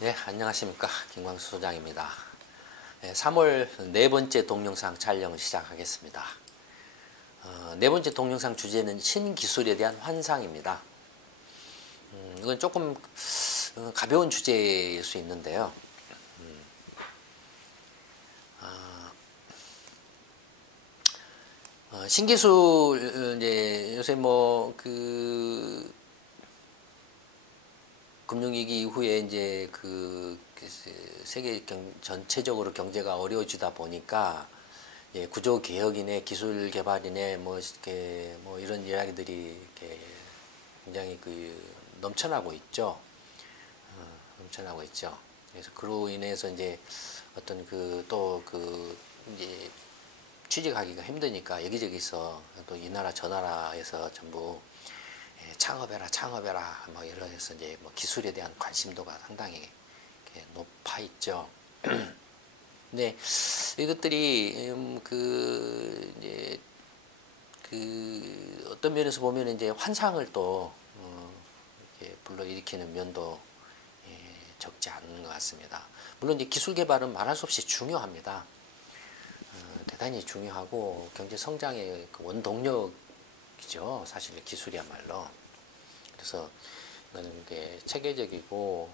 네, 안녕하십니까. 김광수 소장입니다. 3월 네 번째 동영상 촬영을 시작하겠습니다. 네 번째 동영상 주제는 신기술에 대한 환상입니다. 이건 조금 가벼운 주제일 수 있는데요. 신기술, 이제 요새 금융위기 이후에 이제 세계 전체적으로 경제가 어려워지다 보니까 구조 개혁이네 기술 개발이네 이런 이야기들이 이렇게 굉장히 넘쳐나고 있죠. 넘쳐나고 있죠. 그래서 그로 인해서 이제 어떤 이제 취직하기가 힘드니까 여기저기서 또 이 나라 저 나라에서 전부 창업해라 이러면서 이제 기술에 대한 관심도가 상당히 높아 있죠. 근데 이것들이 이제 어떤 면에서 보면 이제 환상을 또 불러일으키는 면도 적지 않은 것 같습니다. 물론 이제 기술 개발은 말할 수 없이 중요합니다. 대단히 중요하고 경제 성장의 원동력이죠. 사실 기술이야말로. 그래서 이거는 체계적이고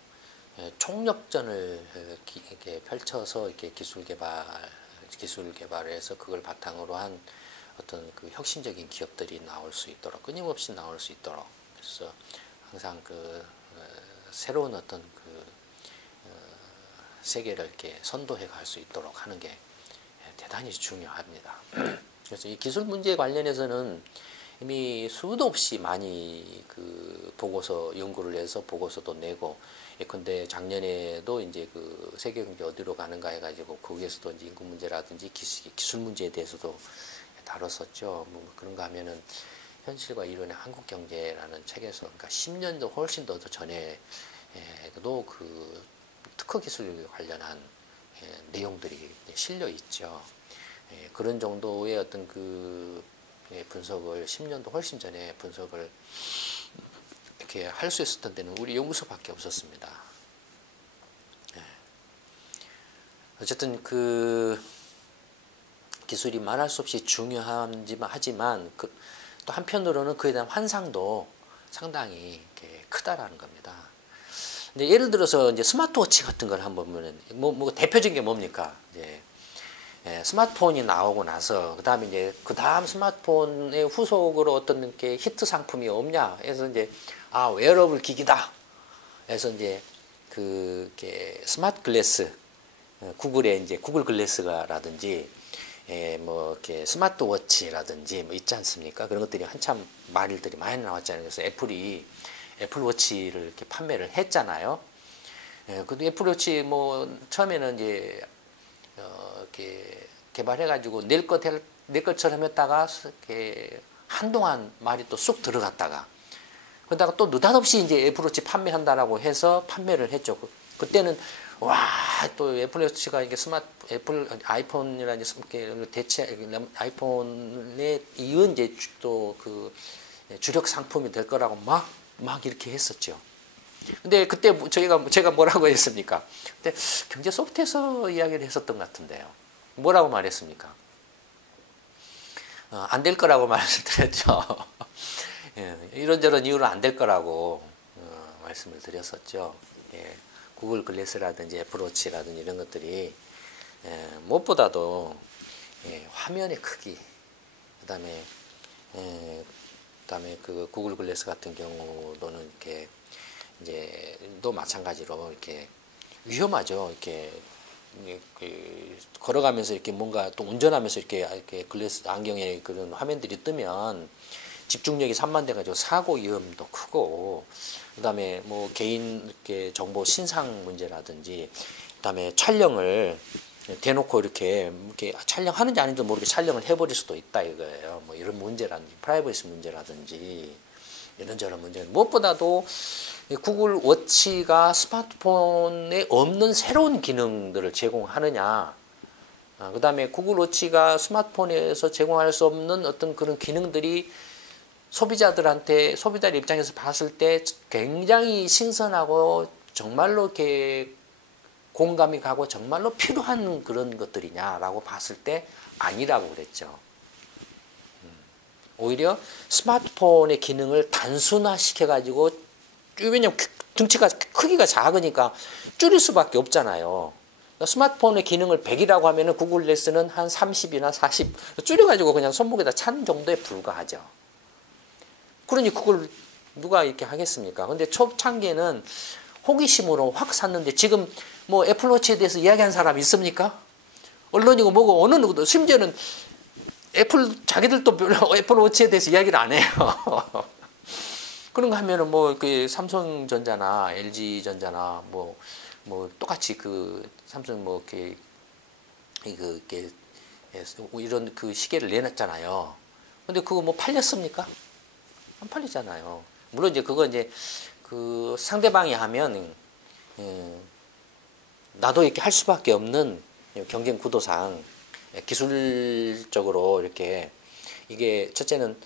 총력전을 이렇게 펼쳐서 이렇게 기술 개발을 해서 그걸 바탕으로 한 어떤 혁신적인 기업들이 나올 수 있도록 끊임없이 나올 수 있도록 그래서 항상 새로운 어떤 세계를 이렇게 선도해 갈 수 있도록 하는 게 대단히 중요합니다. 그래서 이 기술 문제에 관련해서는 이미 수도 없이 많이 보고서 연구를 해서 보고서도 내고 예컨대 작년에도 이제 세계 경제 어디로 가는가 해가지고 거기에서도 이제 인구 문제라든지 기술 문제에 대해서도 다뤘었죠. 그런가 하면은 현실과 이론의 한국 경제라는 책에서 그러니까 10년도 훨씬 더 전에도 특허 기술 관련한 내용들이 실려 있죠. 그런 정도의 어떤 분석을 10년도 훨씬 전에 분석을 이렇게 할 수 있었던 데는 우리 연구소밖에 없었습니다. 어쨌든 기술이 말할 수 없이 하지만 또 한편으로는 그에 대한 환상도 상당히 크다라는 겁니다. 근데 예를 들어서 이제 스마트워치 같은 걸 한번 보면은 대표적인 게 뭡니까? 이제 스마트폰이 나오고 나서 그 다음 스마트폰의 후속으로 어떤 이렇게 히트 상품이 없냐 해서 이제 웨어러블 기기다 해서 이제 스마트 글래스 구글의 이제 구글 글래스라든지 이렇게 스마트워치라든지 있지 않습니까? 그런 것들이 한참 말들이 많이 나왔잖아요. 그래서 애플이 애플워치를 이렇게 판매를 했잖아요. 근데 애플워치 처음에는 이제 이렇게 개발해가지고 낼 것처럼 했다가 이렇게 한동안 말이 또 쑥 들어갔다가 그러다가 또 느닷없이 이제 애플워치 판매한다라고 해서 판매를 했죠. 그때는 또 애플워치가 이게 애플 아이폰이라는 대체 아이폰에 이은 이제 또 주력 상품이 될 거라고 막 이렇게 했었죠. 근데 그때 제가 뭐라고 했습니까? 그때 경제 소프트에서 이야기를 했었던 것 같은데요. 뭐라고 말했습니까? 안 될 거라고 말씀드렸죠. 이런저런 이유로 안 될 거라고 말씀을 드렸었죠. 구글 글래스라든지 애플워치라든지 이런 것들이 무엇보다도 화면의 크기, 그다음에 구글 글래스 같은 경우도는 이렇게 이제 또 마찬가지로 이렇게 위험하죠. 이렇게 걸어가면서 이렇게 뭔가 또 운전하면서 이렇게 글래스 안경에 그런 화면들이 뜨면 집중력이 산만돼가지고 사고 위험도 크고 그다음에 개인 이렇게 정보 신상 문제라든지 그다음에 촬영을 대놓고 이렇게 촬영하는지 아닌지 모르게 촬영을 해버릴 수도 있다 이거예요. 이런 문제라든지 프라이버시 문제라든지 이런저런 문제. 무엇보다도 구글 워치가 스마트폰에 없는 새로운 기능들을 제공하느냐. 그 다음에 구글 워치가 스마트폰에서 제공할 수 없는 어떤 그런 기능들이 소비자들 입장에서 봤을 때 굉장히 신선하고 정말로 이렇게 공감이 가고 정말로 필요한 그런 것들이냐라고 봤을 때 아니라고 그랬죠. 오히려 스마트폰의 기능을 단순화시켜가지고, 왜냐면 등치가 크기가 작으니까 줄일 수밖에 없잖아요. 스마트폰의 기능을 100이라고 하면은 구글 레슨은 한 30이나 40 줄여가지고 그냥 손목에다 찬 정도에 불과하죠. 그러니 그걸 누가 이렇게 하겠습니까? 근데 초창기에는 호기심으로 확 샀는데, 지금 뭐 애플워치에 대해서 이야기한 사람 있습니까? 언론이고 뭐고 어느 누구도, 심지어는 자기들도 별로 애플워치에 대해서 이야기를 안 해요. 그런 거 하면은 뭐 그 삼성전자나 LG전자나 뭐 똑같이 그 삼성 뭐 이렇게 이런 그 시계를 내놨잖아요. 근데 그거 뭐 팔렸습니까? 안 팔리잖아요. 물론 이제 그거 이제 그 상대방이 하면 나도 이렇게 할 수밖에 없는 경쟁 구도상 기술적으로 이렇게, 이게 첫째는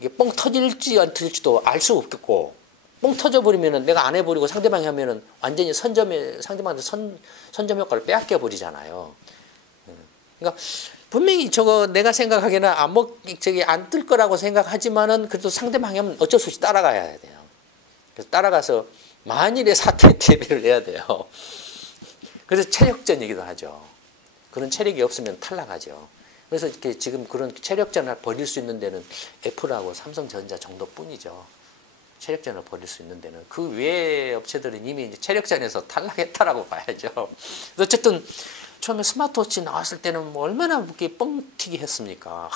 이게 뻥 터질지 안 터질지도 알 수 없겠고, 뻥 터져버리면은 내가 안 해버리고 상대방이 하면은 완전히 상대방한테 선점 효과를 빼앗겨 버리잖아요. 그러니까 분명히 저거 내가 생각하기에는 안 뜰 거라고 생각하지만은 그래도 상대방이 하면 어쩔 수 없이 따라가야 돼요. 그래서 따라가서 만일의 사태에 대비를 해야 돼요. 그래서 체력전이기도 하죠. 그런 체력이 없으면 탈락하죠. 그래서 이렇게 지금 그런 체력전을 벌일 수 있는 데는 애플하고 삼성전자 정도뿐이죠. 체력전을 벌일 수 있는 데는. 그 외의 업체들은 이미 이제 체력전에서 탈락했다라고 봐야죠. 어쨌든 처음에 스마트워치 나왔을 때는 뭐 얼마나 그렇게 뻥튀기 했습니까?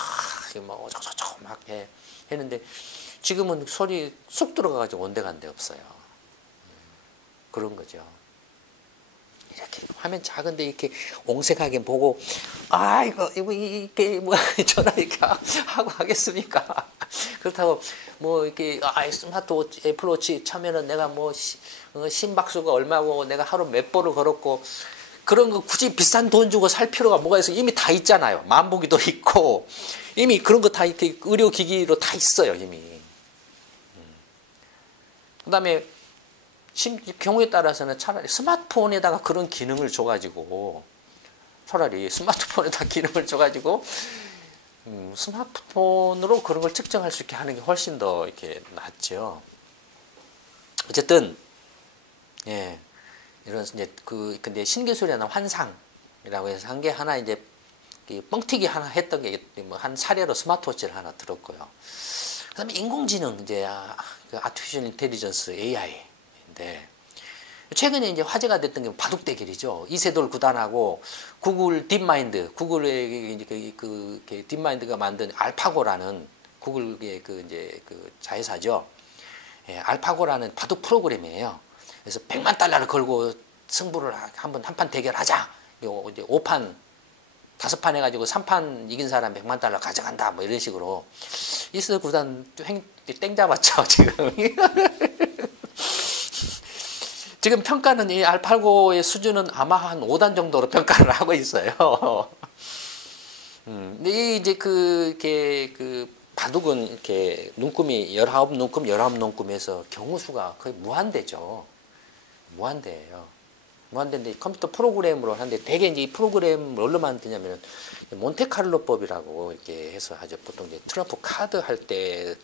뭐 어쩌고저쩌고 막 했는데, 지금은 소리 쏙 들어가가지고 온데간데 없어요. 그런 거죠. 이렇게 화면 작은데 이렇게 옹색하게 보고, 이거 이렇게 뭐 전화 이렇게 하고 하겠습니까? 그렇다고 뭐 이렇게 스마트워치 애플워치 차면은 내가 뭐 심박수가 얼마고 내가 하루 몇 보를 걸었고, 그런 거 굳이 비싼 돈 주고 살 필요가 뭐가 있어? 이미 다 있잖아요. 만보기도 있고 이미 그런 거 다 이렇게 의료기기로 다 있어요 이미. 그다음에 경우에 따라서는 차라리 스마트폰에다가 그런 기능을 줘가지고, 스마트폰으로 그런 걸 측정할 수 있게 하는 게 훨씬 더 이렇게 낫죠. 어쨌든 이런 이제 근데 신기술이나 환상이라고 해서 한 게 하나 이제 뻥튀기 하나 했던 게 뭐 한 사례로 스마트워치를 하나 들었고요. 그다음에 인공지능, 이제 그 아티피셜 인텔리전스 AI인데, 최근에 이제 화제가 됐던 게 바둑 대결이죠. 이세돌 구단하고 구글 딥마인드, 구글의 그 딥마인드가 만든 알파고라는 구글의 그 자회사죠. 알파고라는 바둑 프로그램이에요. 그래서 100만 달러를 걸고 승부를 한 판 대결하자. 이제 5판 5판 해가지고 3판 이긴 사람 100만 달러 가져간다. 뭐 이런 식으로. 이세돌 구단 땡 잡았죠 지금. 지금 평가는 이 알파고의 수준은 아마 한 5단 정도로 평가를 하고 있어요. 근데 이제 그 바둑은 이렇게 눈금이 19눈금에서 경우수가 거의 무한대죠. 무한대예요. 무한대인데 컴퓨터 프로그램으로 하는데, 대개 이제 이 프로그램을 뭘로 만드냐면 몬테카를로법이라고 이렇게 해서 하죠. 보통 이제 트럼프 카드 할 때의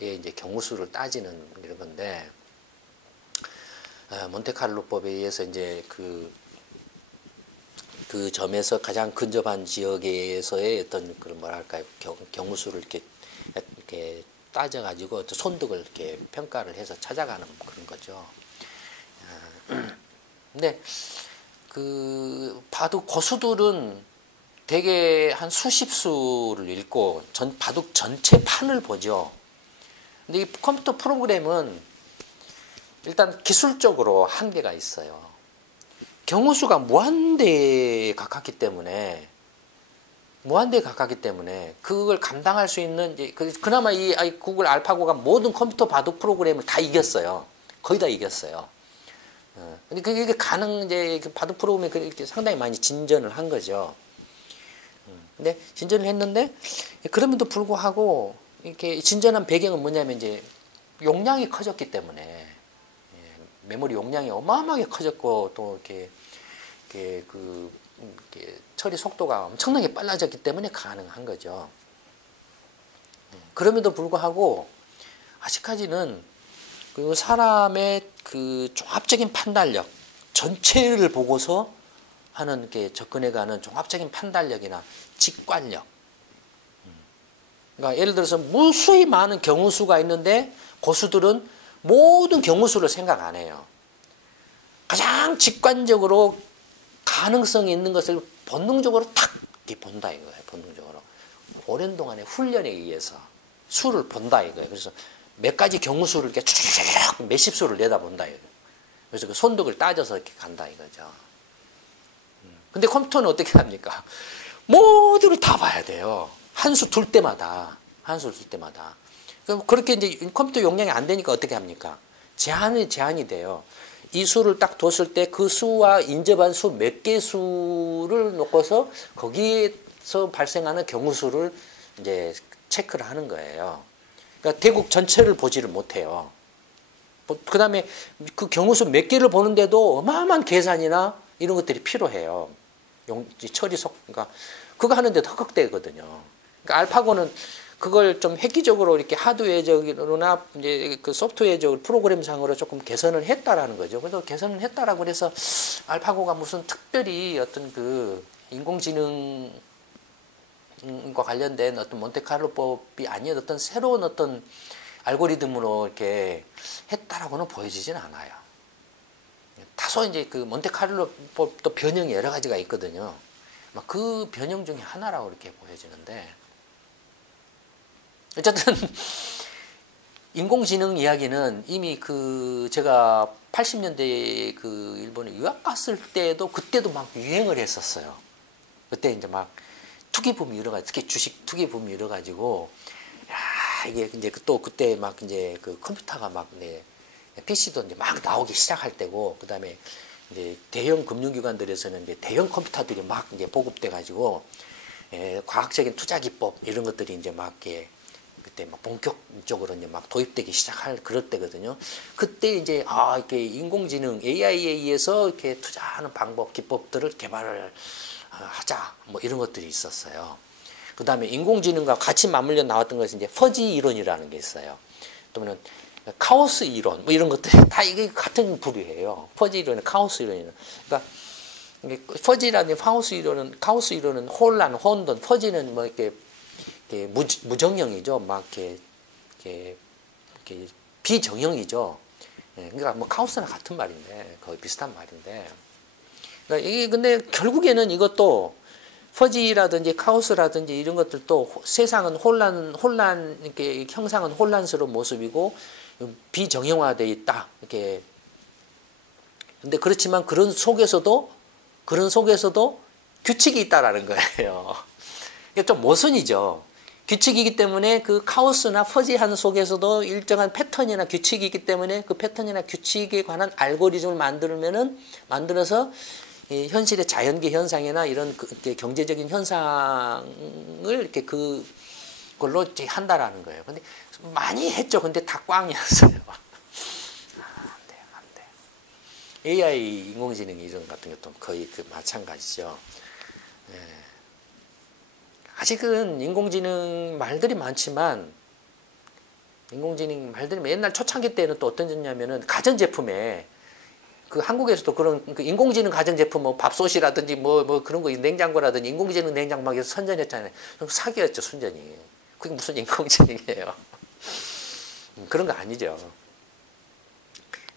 이제 경우수를 따지는 이런 건데, 몬테카를로법에 의해서 이제 그 점에서 가장 근접한 지역에서의 어떤 그런 뭐랄까요, 경우수를 이렇게 따져가지고 손득을 이렇게 평가를 해서 찾아가는 그런 거죠. 근데 그 바둑 고수들은 대개 한 수십 수를 읽고 바둑 전체 판을 보죠. 근데 이 컴퓨터 프로그램은 일단 기술적으로 한계가 있어요. 경우수가 무한대에 가깝기 때문에 그걸 감당할 수 있는, 그나마 이 구글 알파고가 모든 컴퓨터 바둑 프로그램을 다 이겼어요. 거의 다 이겼어요. 근데 그게 이제 바둑 프로그램이 상당히 많이 진전을 한 거죠. 근데 진전을 했는데, 그럼에도 불구하고 이렇게 진전한 배경은 뭐냐면 이제 용량이 커졌기 때문에, 메모리 용량이 어마어마하게 커졌고 또 이렇게 처리 속도가 엄청나게 빨라졌기 때문에 가능한 거죠. 그럼에도 불구하고 아직까지는 그 사람의 그 종합적인 판단력, 전체를 보고서 하는 게 접근해가는 종합적인 판단력이나 직관력. 그러니까 예를 들어서 무수히 많은 경우수가 있는데 고수들은 모든 경우수를 생각 안 해요. 가장 직관적으로 가능성이 있는 것을 본능적으로 탁 본다 이거예요. 본능적으로. 오랜 동안의 훈련에 의해서 수를 본다 이거예요. 그래서 몇 가지 경우수를 이렇게 쭉 몇십 수를 내다본다 이거예요. 그래서 그 손득을 따져서 이렇게 간다 이거죠. 근데 컴퓨터는 어떻게 합니까? 모두를 다 봐야 돼요. 한 수 둘 때마다. 그럼 그렇게 이제 컴퓨터 용량이 안 되니까 어떻게 합니까? 제한이 돼요. 이 수를 딱 뒀을 때 그 수와 인접한 수 몇 개 수를 놓고서 거기에서 발생하는 경우수를 이제 체크를 하는 거예요. 그러니까 대국 전체를 보지를 못해요. 그 다음에 그 경우수 몇 개를 보는데도 어마어마한 계산이나 이런 것들이 필요해요. 처리 그러니까 그거 하는데도 헉헉대거든요. 그러니까 알파고는 그걸 좀 획기적으로 이렇게 하드웨어적으로나 이제 그 소프트웨어적으로 프로그램상으로 조금 개선을 했다라는 거죠. 그래서 개선을 했다라고 그래서 알파고가 무슨 특별히 어떤 그 인공지능과 관련된 어떤 몬테카를로법이 아닌 어떤 새로운 어떤 알고리즘으로 이렇게 했다라고는 보여지진 않아요. 다소 이제 그 몬테카를로법도 변형이 여러 가지가 있거든요. 그 변형 중에 하나라고 이렇게 보여지는데, 어쨌든 인공지능 이야기는 이미 그 제가 80년대에 그 일본에 유학 갔을 때도 그때도 막 유행을 했었어요. 그때 이제 막 투기붐이 일어가지고, 특히 주식 투기붐이 일어가지고, 야, 이게 이제 또 그때 막 이제 그 컴퓨터가 막 PC도 이제 막 나오기 시작할 때고, 그 다음에 이제 대형 금융기관들에서는 이제 대형 컴퓨터들이 막 이제 보급돼 가지고, 과학적인 투자 기법 이런 것들이 이제 막 이렇게 그때 막 본격적으로 이제 막 도입되기 시작할 그럴 때거든요. 그때 이제 이렇게 인공지능 AI에 의해서 이렇게 투자하는 방법 기법들을 개발을 하자 뭐 이런 것들이 있었어요. 그 다음에 인공지능과 같이 맞물려 나왔던 것이 이제 퍼지 이론이라는 게 있어요. 또는 카오스 이론 뭐 이런 것들이 다 이게 같은 부류예요. 퍼지 이론은 카오스 이론이는. 그러니까 퍼지라는 카오스 이론은 혼란, 혼돈, 퍼지는 뭐 이렇게 무정형이죠. 막 이렇게 비정형이죠. 그러니까 뭐 카오스나 같은 말인데 거의 비슷한 말인데. 그러니까 이게 근데 결국에는 이것도 퍼지라든지 카오스라든지 이런 것들도 세상은 혼란 이렇게 형상은 혼란스러운 모습이고 비정형화되어 있다. 이렇게. 근데 그렇지만 그런 속에서도 규칙이 있다라는 거예요. 이게 좀 모순이죠. 규칙이기 때문에 그 카오스나 퍼지하는 속에서도 일정한 패턴이나 규칙이 있기 때문에 그 패턴이나 규칙에 관한 알고리즘을 만들어서 현실의 자연계 현상이나 이런 경제적인 현상을 이렇게 그걸로 이제 한다라는 거예요. 근데 많이 했죠. 근데 다 꽝이었어요. 안 돼. AI 인공지능 이론 같은 것도 거의 그 마찬가지죠. 아직은 인공지능 말들이 많지만 옛날 초창기 때는 또 어떤 졌냐면은 가전제품에 그 한국에서도 그런 그 인공지능 가전제품 뭐 밥솥이라든지 뭐 그런 거 냉장고라든지 인공지능 냉장고 막 해서 선전했잖아요. 사기였죠, 순전히. 그게 무슨 인공지능이에요. 그런 거 아니죠.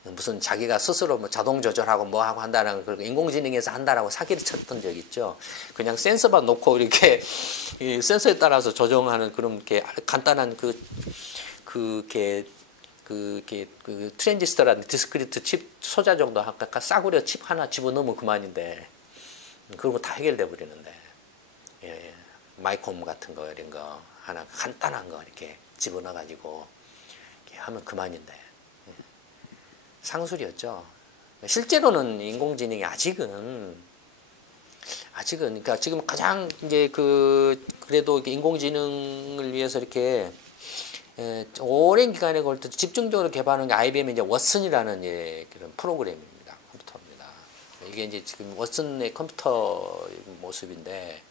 무슨 자기가 스스로 뭐 자동 조절하고 뭐 하고 한다는 걸 인공지능에서 한다라고 사기를 쳤던 적 있죠. 그냥 센서만 놓고 이렇게 이 센서에 따라서 조정하는 그런 이렇게 간단한 그 트랜지스터라는 디스크리트 칩 소자 정도 아까 싸구려 칩 하나 집어넣으면 그만인데 그런 거 다 해결돼 버리는데 마이콤 같은 거 이런 거 하나 간단한 거 이렇게 집어넣어 가지고 이렇게 하면 그만인데. 상술이었죠. 실제로는 인공지능이 아직은 그러니까 지금 가장 이제 그래도 인공지능을 위해서 이렇게 오랜 기간에 걸쳐 집중적으로 개발하는 게 IBM의 이제 왓슨이라는 그런 프로그램입니다. 컴퓨터입니다. 이게 이제 지금 왓슨의 컴퓨터 모습인데,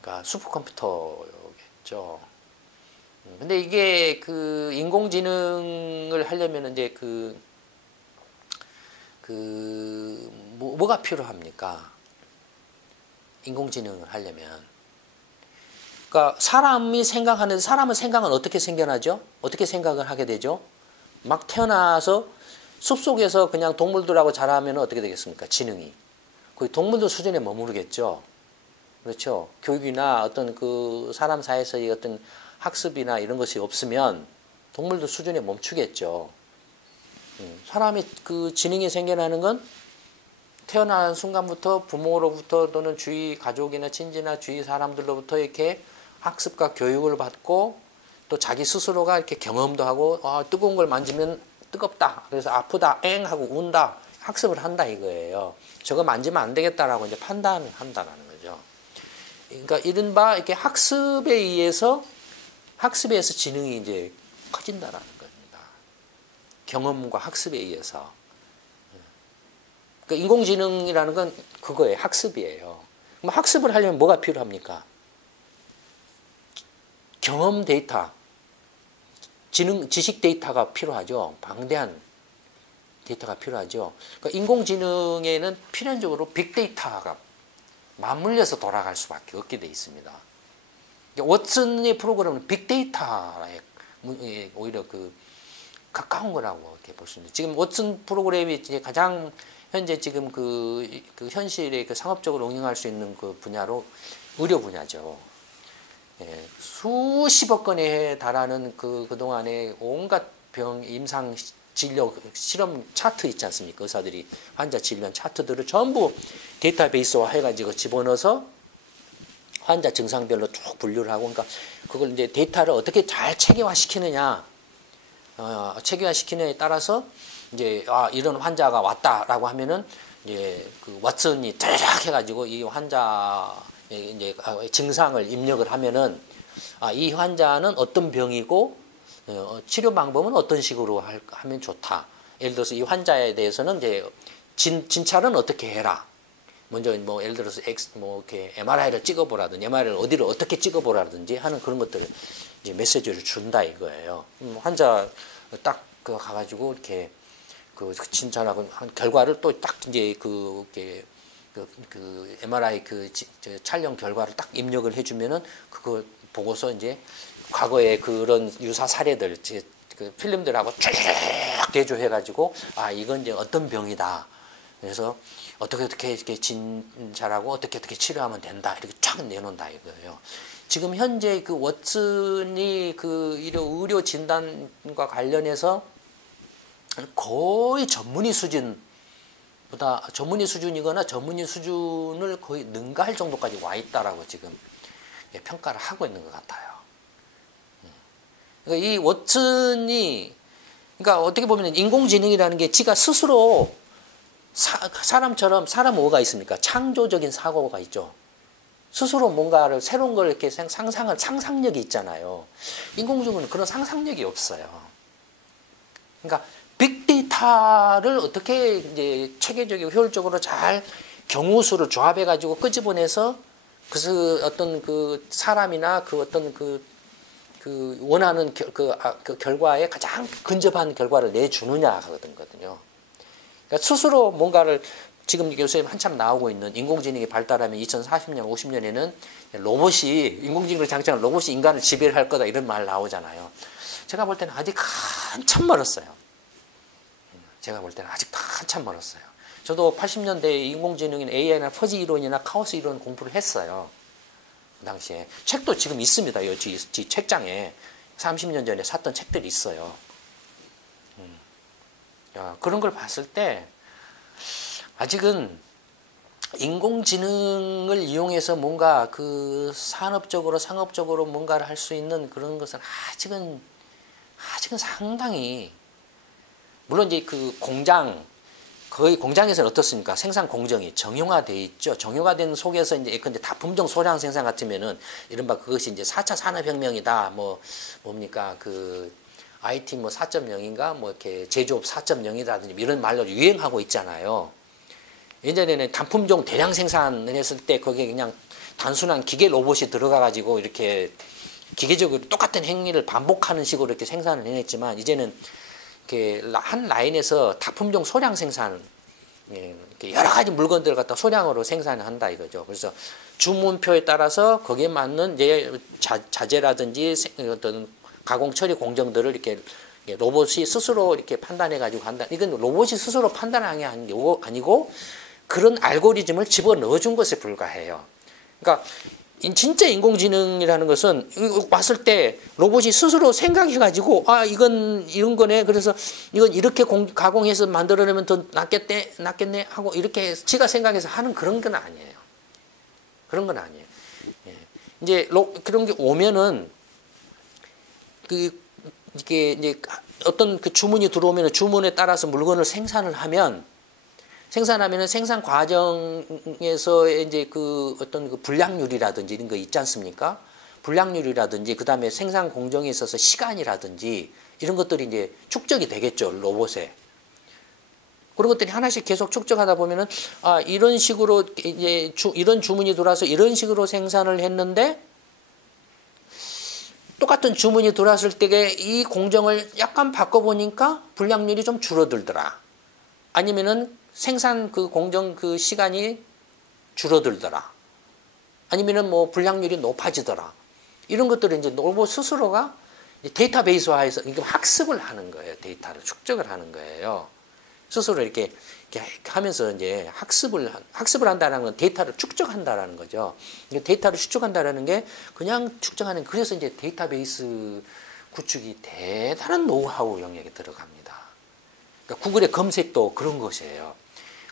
그러니까 슈퍼컴퓨터겠죠. 근데 이게 그 인공지능을 하려면 이제 뭐가 필요합니까? 인공지능을 하려면. 그러니까 사람은 생각은 어떻게 생겨나죠? 어떻게 생각을 하게 되죠? 막 태어나서 숲속에서 그냥 동물들하고 자라면 어떻게 되겠습니까? 지능이. 거의 동물들 수준에 머무르겠죠. 그렇죠. 교육이나 어떤 그 사람 사이에서의 어떤 학습이나 이런 것이 없으면 동물들 수준에 멈추겠죠. 사람의 그 지능이 생겨나는 건 태어나는 순간부터 부모로부터 또는 주위 가족이나 친지나 주위 사람들로부터 이렇게 학습과 교육을 받고 또 자기 스스로가 이렇게 경험도 하고 뜨거운 걸 만지면 뜨겁다. 그래서 아프다, 엥 하고 운다. 학습을 한다 이거예요. 저거 만지면 안 되겠다라고 이제 판단을 한다라는 거죠. 그러니까 이른바 이렇게 학습에 의해서 지능이 이제 커진다라는 겁니다. 경험과 학습에 의해서. 그러니까 인공지능이라는 건 그거예요. 학습이에요. 그럼 학습을 하려면 뭐가 필요합니까? 경험 데이터, 지식 데이터가 필요하죠. 방대한 데이터가 필요하죠. 그러니까 인공지능에는 필연적으로 빅데이터가 맞물려서 돌아갈 수밖에 없게 돼 있습니다. 왓슨의 프로그램은 빅데이터에 오히려 가까운 거라고 이렇게 볼 수 있습니다. 지금 왓슨 프로그램이 이제 가장 현재 지금 그 현실에 상업적으로 응용할 수 있는 그 분야로 의료 분야죠. 수십억 건에 달하는 그동안에 온갖 병, 임상 진료 실험 차트 있지 않습니까? 의사들이 환자 진료 차트들을 전부 데이터베이스화 해가지고 집어넣어서 환자 증상별로 쭉 분류를 하고, 그러니까 그걸 이제 데이터를 어떻게 잘 체계화시키느냐, 체계화시키느냐에 따라서 이제 이런 환자가 왔다라고 하면은 이제 그 왓슨이 쫙 해가지고 이 환자 이제 증상을 입력을 하면은 이 환자는 어떤 병이고 치료 방법은 어떤 식으로 하면 좋다. 예를 들어서 이 환자에 대해서는 이제 진찰은 어떻게 해라. 먼저 뭐 예를 들어서 이렇게 MRI를 찍어보라든지 MRI를 어디를 어떻게 찍어보라든지 하는 그런 것들을 이제 메시지를 준다 이거예요. 환자 딱 가가지고 이렇게 진찰하고 한 결과를 또 딱 이제 그 MRI 촬영 결과를 딱 입력을 해주면은 그거 보고서 이제 과거에 그런 유사 사례들 그 필름들하고 쭉 대조해가지고 이건 이제 어떤 병이다. 그래서 어떻게 이렇게 진찰하고 어떻게 치료하면 된다. 이렇게 쫙 내놓는다 이거예요. 지금 현재 그 왓슨이 그 의료 진단과 관련해서 거의 전문의 수준이거나 전문의 수준을 거의 능가할 정도까지 와 있다라고 지금 평가를 하고 있는 것 같아요. 그러니까 이 왓슨이, 그러니까 어떻게 보면 인공지능이라는 게 지가 스스로 사람처럼, 사람 뭐가 있습니까? 창조적인 사고가 있죠. 스스로 뭔가를 새로운 걸 이렇게 상상력이 있잖아요. 인공지능은 그런 상상력이 없어요. 그러니까 빅데이터를 어떻게 이제 체계적이고 효율적으로 잘 경우수를 조합해가지고 끄집어내서 어떤 그 사람이나 그 어떤 그 원하는 그 결과에 가장 근접한 결과를 내주느냐 하거든요. 그러니까 스스로 뭔가를 지금 요새 한참 나오고 있는 인공지능이 발달하면 2040년, 50년에는 인공지능을 장착한 로봇이 인간을 지배를 할 거다 이런 말 나오잖아요. 제가 볼 때는 아직 한참 멀었어요. 저도 80년대에 인공지능인 AI나 퍼지 이론이나 카오스 이론 공부를 했어요. 그 당시에. 책도 지금 있습니다. 뒤 책장에 30년 전에 샀던 책들이 있어요. 그런 걸 봤을 때 아직은 인공지능을 이용해서 뭔가 그 산업적으로 상업적으로 뭔가를 할 수 있는 그런 것은 아직은 상당히, 물론 이제 그 공장 거의 공장에서는 어떻습니까? 생산 공정이 정형화돼 있죠. 정형화된 속에서 이제 근데 다품종 소량 생산 같으면은 이른바 그것이 이제 4차 산업혁명이다. 뭐 뭡니까? 그 IT 뭐 4.0인가 뭐 이렇게 제조업 4.0이라든지 이런 말로 유행하고 있잖아요. 예전에는 단품종 대량 생산을 했을 때 거기에 그냥 단순한 기계 로봇이 들어가 가지고 이렇게 기계적으로 똑같은 행위를 반복하는 식으로 이렇게 생산을 해냈지만 이제는 이렇게 한 라인에서 다품종 소량 생산, 여러 가지 물건들을 갖다 소량으로 생산을 한다 이거죠. 그래서 주문표에 따라서 거기에 맞는 이제 자재라든지 어떤 가공 처리 공정들을 이렇게 로봇이 스스로 이렇게 판단해 가지고 한다. 이건 로봇이 스스로 판단하는 게 아니고 그런 알고리즘을 집어 넣어준 것에 불과해요. 그러니까 진짜 인공지능이라는 것은 왔을 때 로봇이 스스로 생각해가지고 아 이건 이런 거네 그래서 이건 이렇게 가공해서 만들어내면 더 낫겠네 하고 이렇게 지가 생각해서 하는 그런 건 아니에요. 그런 건 아니에요. 예. 이제 그런 게 오면은 이게 이제 어떤 그 주문이 들어오면 주문에 따라서 물건을 생산하면은 생산 과정에서 이제 그 어떤 그 불량률이라든지 이런 거 있지 않습니까? 불량률이라든지 그 다음에 생산 공정에 있어서 시간이라든지 이런 것들이 이제 축적이 되겠죠 로봇에. 그런 것들이 하나씩 계속 축적하다 보면은 아 이런 식으로 이제 이런 주문이 들어와서 이런 식으로 생산을 했는데 똑같은 주문이 들어왔을 때 이 공정을 약간 바꿔보니까 불량률이 좀 줄어들더라. 아니면은 생산 그 공정 그 시간이 줄어들더라. 아니면은 뭐 불량률이 높아지더라. 이런 것들을 이제 로봇 스스로가 데이터베이스화해서 학습을 하는 거예요. 데이터를 축적을 하는 거예요. 스스로 이렇게 하면서 이제 학습을 한다는 건 데이터를 축적한다라는 거죠. 데이터를 축적한다라는 게 그냥 축적하는 그래서 이제 데이터베이스 구축이 대단한 노하우 영역에 들어갑니다. 그러니까 구글의 검색도 그런 것이에요.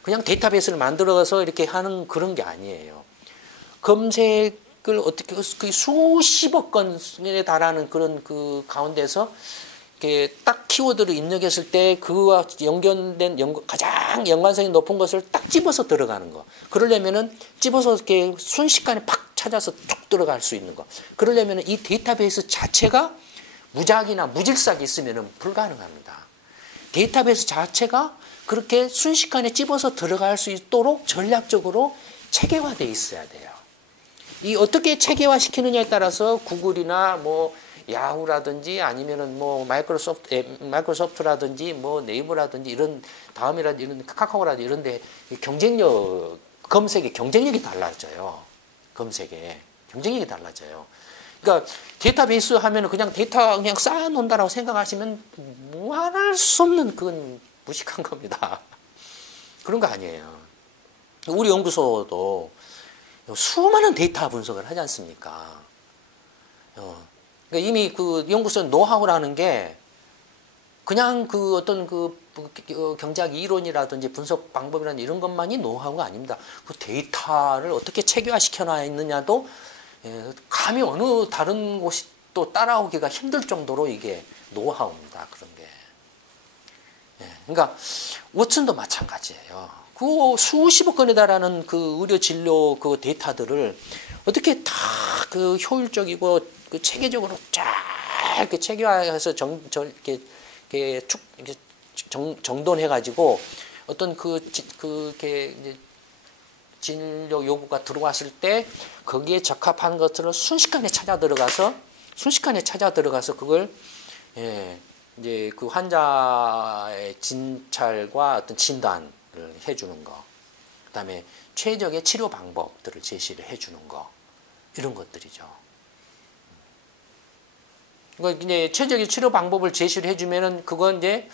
그냥 데이터베이스를 만들어서 이렇게 하는 그런 게 아니에요. 검색을 어떻게 수십억 건에 달하는 그런 그 가운데서 이렇게 딱 키워드를 입력했을 때 그와 연결된 가장 연관성이 높은 것을 딱 집어서 들어가는 거. 그러려면은 집어서 이렇게 순식간에 팍 찾아서 쭉 들어갈 수 있는 거. 그러려면은 이 데이터베이스 자체가 무작이나 무질서하게 있으면은 불가능합니다. 데이터베이스 자체가 그렇게 순식간에 집어서 들어갈 수 있도록 전략적으로 체계화되어 있어야 돼요. 이 어떻게 체계화시키느냐에 따라서 구글이나 뭐 야후라든지 아니면은 뭐 마이크로소프트라든지 뭐 네이버라든지 이런 다음이라든지 이런 카카오라든지 이런데 경쟁력 검색의 경쟁력이 달라져요. 검색에 경쟁력이 달라져요. 그러니까 데이터베이스 하면은 그냥 데이터 그냥 쌓아놓는다라고 생각하시면 무한할 수 없는 그건 무식한 겁니다. 그런 거 아니에요. 우리 연구소도 수많은 데이터 분석을 하지 않습니까? 그러니까 이미 그 연구소 노하우라는 게 그냥 그 어떤 그 경제학 이론이라든지 분석 방법이라든지 이런 것만이 노하우가 아닙니다. 그 데이터를 어떻게 체계화시켜 놨느냐도 감히 어느 다른 곳이 또 따라오기가 힘들 정도로 이게 노하우입니다. 그런 게. 그러니까 왓슨도 마찬가지예요. 그 수십억 건에 달하는 그 의료 진료 그 데이터들을 어떻게 다 그 효율적이고 그 체계적으로 쫙 이렇게 체계화해서 이렇게 정돈해 가지고 어떤 그게 이제 진료 요구가 들어왔을 때 거기에 적합한 것들을 순식간에 찾아 들어가서 그걸 이제 그 환자의 진찰과 어떤 진단을 해주는 거, 그다음에 최적의 치료 방법들을 제시를 해주는 거 이런 것들이죠. 그러니까 이제 최적의 치료 방법을 제시를 해주면은 그건 이제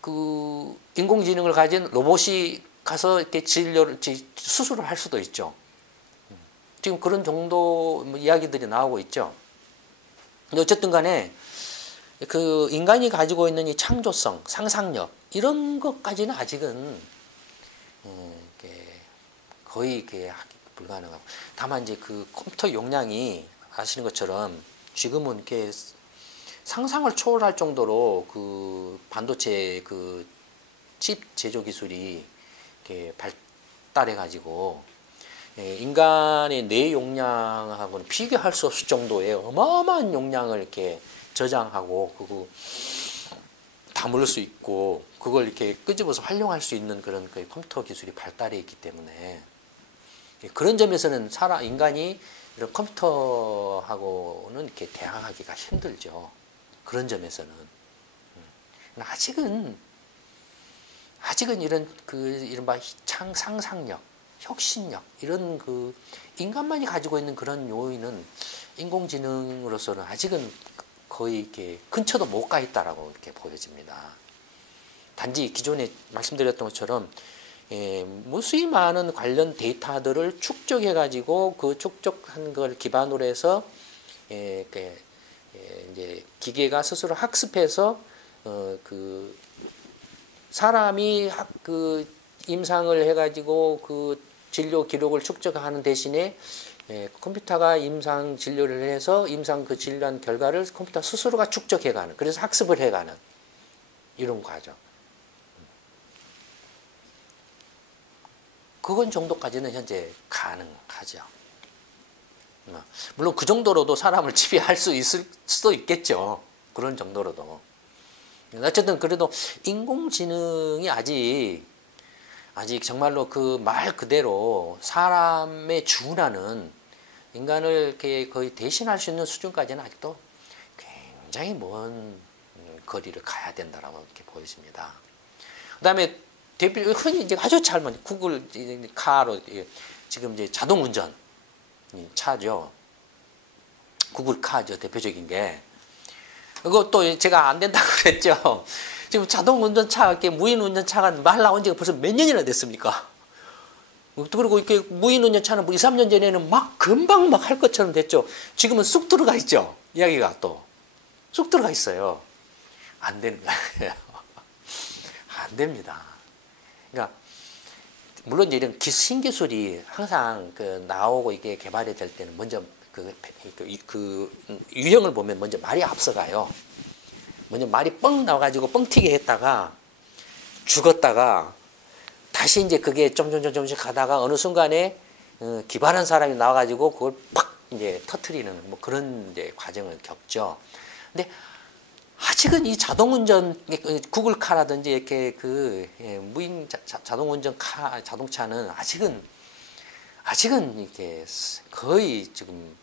그 인공지능을 가진 로봇이 가서 이렇게 수술을 할 수도 있죠. 지금 그런 정도 이야기들이 나오고 있죠. 근데 어쨌든 간에 그 인간이 가지고 있는 이 창조성, 상상력 이런 것까지는 아직은 거의 하기 불가능하고 다만 이제 그 컴퓨터 용량이 아시는 것처럼 지금은 이렇게 상상을 초월할 정도로 그 반도체 그 칩 제조 기술이 이렇게 발달해가지고 인간의 뇌 용량하고는 비교할 수 없을 정도의 어마어마한 용량을 이렇게 저장하고 그거 담을 수 있고 그걸 이렇게 끄집어서 활용할 수 있는 그런 그 컴퓨터 기술이 발달해 있기 때문에 그런 점에서는 인간이 이런 컴퓨터하고는 이렇게 대항하기가 힘들죠. 그런 점에서는 아직은 이런 이른바 상상력, 혁신력 이런 그 인간만이 가지고 있는 그런 요인은 인공지능으로서는 아직은 거의 이렇게 근처도 못 가 있다라고 이렇게 보여집니다. 단지 기존에 말씀드렸던 것처럼 무수히 많은 관련 데이터들을 축적해 가지고 그 축적한 걸 기반으로 해서 이제 기계가 스스로 학습해서 그 사람이 그 임상을 해가지고 그 진료 기록을 축적하는 대신에 컴퓨터가 임상 진료를 해서 임상 그 진료한 결과를 컴퓨터 스스로가 축적해가는, 그래서 학습을 해가는 이런 과정. 그건 정도까지는 현재 가능하죠. 물론 그 정도로도 사람을 지배할 수 있을 수도 있겠죠. 그런 정도로도. 어쨌든 그래도 인공지능이 아직 정말로 그 말 그대로 사람에 준하는 인간을 이렇게 거의 대신할 수 있는 수준까지는 아직도 굉장히 먼 거리를 가야 된다라고 이렇게 보여집니다. 그다음에 흔히 이제 아주 잘 구글 카로 지금 이제 자동 운전 차죠. 구글 카죠, 대표적인 게. 그것도 제가 안 된다고 그랬죠. 지금 자동 운전차, 이렇게 무인 운전차가 말 나온 지가 벌써 몇 년이나 됐습니까? 그리고 이렇게 무인 운전차는 2, 3년 전에는 막 금방 막 할 것처럼 됐죠. 지금은 쑥 들어가 있죠. 이야기가 또. 쑥 들어가 있어요. 안 되는 거예요. 안 됩니다. 그러니까, 물론 이제 이런 신기술이 항상 나오고 이게 개발이 될 때는 먼저 그 유형을 보면 먼저 말이 앞서가요. 먼저 말이 뻥 나와가지고 뻥튀기 했다가 죽었다가 다시 이제 그게 점점씩 가다가 어느 순간에 기발한 사람이 나와가지고 그걸 팍 이제 터트리는 뭐 그런 이제 과정을 겪죠. 근데 아직은 이 자동운전 구글카라든지 이렇게 무인 자동운전 자동차는 아직은 이렇게 거의 지금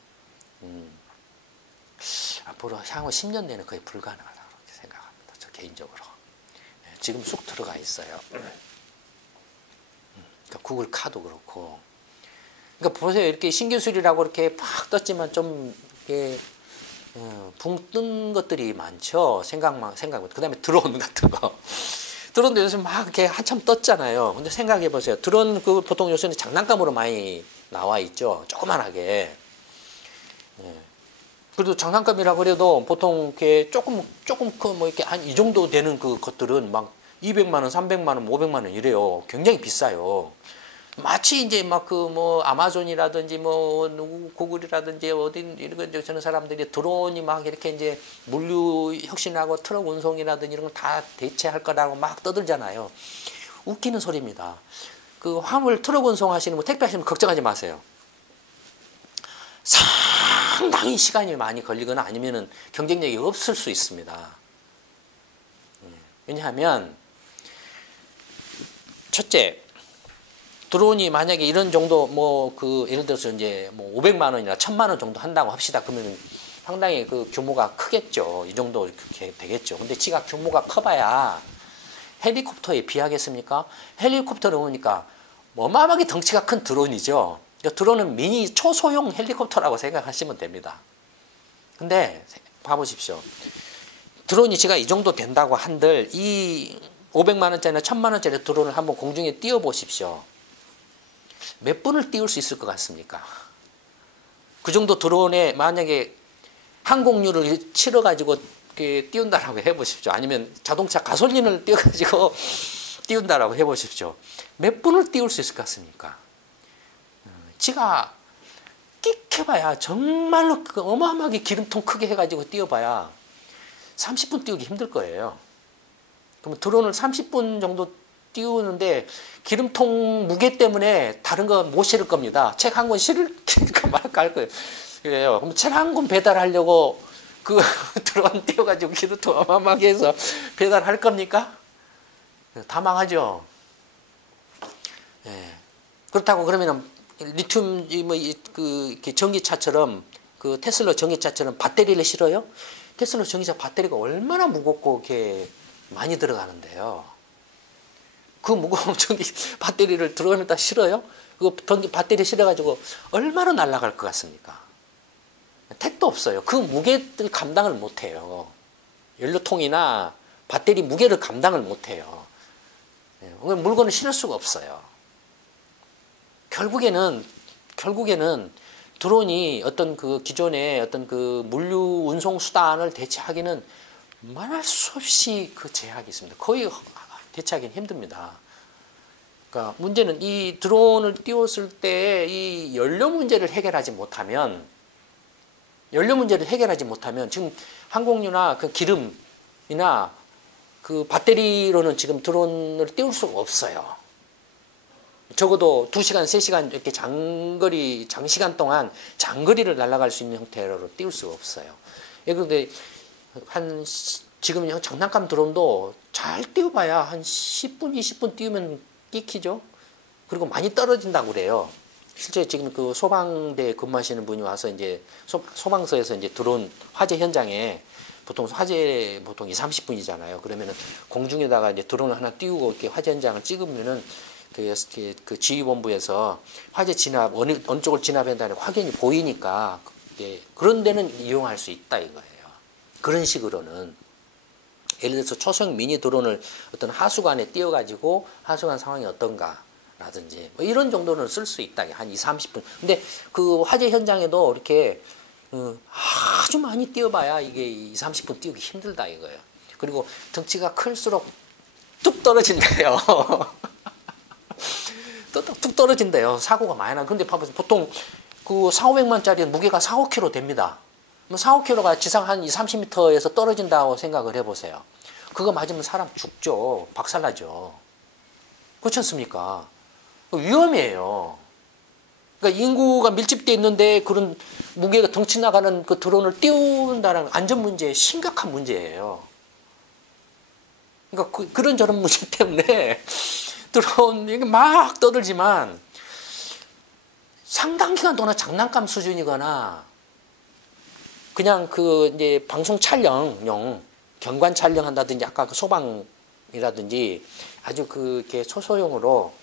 앞으로 향후 10년 내는 거의 불가능하다고 생각합니다. 저 개인적으로. 지금 쑥 들어가 있어요. 그러니까 구글카도 그렇고. 그러니까 보세요. 이렇게 신기술이라고 이렇게 팍 떴지만 좀 이렇게 붕 뜬 것들이 많죠. 생각보다. 그 다음에 드론 같은 거. 드론도 요새 막 이렇게 한참 떴잖아요. 근데 생각해 보세요. 드론 보통 요새는 장난감으로 많이 나와 있죠. 조그만하게. 그래도 장난감이라 그래도 보통 이렇게 조금 뭐 이렇게 한 이 정도 되는 그 것들은 막 200만 원, 300만 원, 500만 원 이래요. 굉장히 비싸요. 마치 이제 막 뭐 아마존이라든지 뭐 구글이라든지 어디 이런 거 저는 사람들이 드론이 막 이렇게 이제 물류 혁신하고 트럭 운송이라든지 이런 거 다 대체할 거라고 막 떠들잖아요. 웃기는 소리입니다. 그 화물 트럭 운송하시는 분, 택배 하시는 분 걱정하지 마세요. 상당히 시간이 많이 걸리거나 아니면은 경쟁력이 없을 수 있습니다. 왜냐하면 첫째, 드론이 만약에 이런 정도 예를 들어서 이제 500만 원이나 1000만 원 정도 한다고 합시다. 그러면 상당히 그 규모가 크겠죠. 이 정도 이렇게 되겠죠. 근데 지가 규모가 커봐야 헬리콥터에 비하겠습니까? 헬리콥터를 오니까 어마어마하게 덩치가 큰 드론이죠. 드론은 미니 초소형 헬리콥터라고 생각하시면 됩니다. 근데 봐보십시오. 드론이 지가 이 정도 된다고 한들 이 500만 원짜리나 1000만 원짜리 드론을 한번 공중에 띄워 보십시오. 몇 분을 띄울 수 있을 것 같습니까? 그 정도 드론에 만약에 항공료를 치러가지고 띄운다라고 해보십시오. 아니면 자동차 가솔린을 띄워가지고 띄운다라고 해보십시오. 몇 분을 띄울 수 있을 것 같습니까? 지가 끽해봐야 정말로 어마어마하게 기름통 크게 해가지고 띄워봐야 30분 띄우기 힘들 거예요. 그럼 드론을 30분 정도 띄우는데 기름통 무게 때문에 다른 거 못 실을 겁니다. 책 한 권 실을까 말까 할 거예요. 그래요. 그럼 책 한 권 배달하려고 그 드론 띄워가지고 기름통 어마어마하게 해서 배달할 겁니까? 다 망하죠. 예. 그렇다고 그러면은 리튬 이렇게 전기차처럼 그 테슬라 전기차처럼 배터리를 실어요? 테슬라 전기차 배터리가 얼마나 무겁고 이렇게 많이 들어가는데요. 그 무거운 전기 배터리를 드론에다 실어요? 그 전기 배터리 실어가지고 얼마나 날아갈 것 같습니까? 택도 없어요. 그 무게를 감당을 못해요. 연료통이나 배터리 무게를 감당을 못해요. 물건을 실을 수가 없어요. 결국에는 드론이 어떤 그 기존의 어떤 그 물류 운송 수단을 대체하기는 말할 수 없이 그 제약이 있습니다. 거의 대체하기는 힘듭니다. 그러니까 문제는 이 드론을 띄웠을 때 이 연료 문제를 해결하지 못하면 지금 항공유나 그 기름이나 그 배터리로는 지금 드론을 띄울 수가 없어요. 적어도 2시간, 3시간 이렇게 장시간 동안 장거리를 날아갈 수 있는 형태로 띄울 수가 없어요. 그런데 지금 장난감 드론도 잘 띄워봐야 한 10분, 20분 띄우면 끼키죠. 그리고 많이 떨어진다고 그래요. 실제 지금 그 소방대에 근무하시는 분이 와서 이제 소방서에서 이제 드론 화재 현장에 보통 2, 30분이잖아요. 그러면은 공중에다가 이제 드론을 하나 띄우고 이렇게 화재 현장을 찍으면은 그 지휘본부에서 화재 진압 어느 쪽을 진압한다는 확연히 보이니까 그런 데는 이용할 수 있다 이거예요. 그런 식으로는 예를 들어서 초소형 미니 드론을 어떤 하수관에 띄워가지고 하수관 상황이 어떤가라든지 뭐 이런 정도는 쓸 수 있다. 한 2, 30분. 근데 그 화재 현장에도 이렇게 아주 많이 띄워봐야 이게 2, 30분 띄우기 힘들다 이거예요. 그리고 덩치가 클수록 뚝 떨어진대요. 뚝 떨어진대요. 사고가 많이 나. 근데 봐보세요. 보통 그 4, 500만짜리 무게가 4, 5kg 됩니다. 4, 5kg가 지상 한 2, 30m에서 떨어진다고 생각을 해보세요. 그거 맞으면 사람 죽죠. 박살나죠. 그렇지 않습니까? 위험해요. 그러니까 인구가 밀집되어 있는데 그런 무게가 덩치 나가는 그 드론을 띄운다는 안전 문제의 심각한 문제예요. 그러니까 그런 저런 문제 때문에 드론 이게 막 떠들지만 상당 기간 동안 장난감 수준이거나 그냥 그 이제 방송 촬영용 경관 촬영한다든지 아까 그 소방이라든지 아주 그 이렇게 소소용으로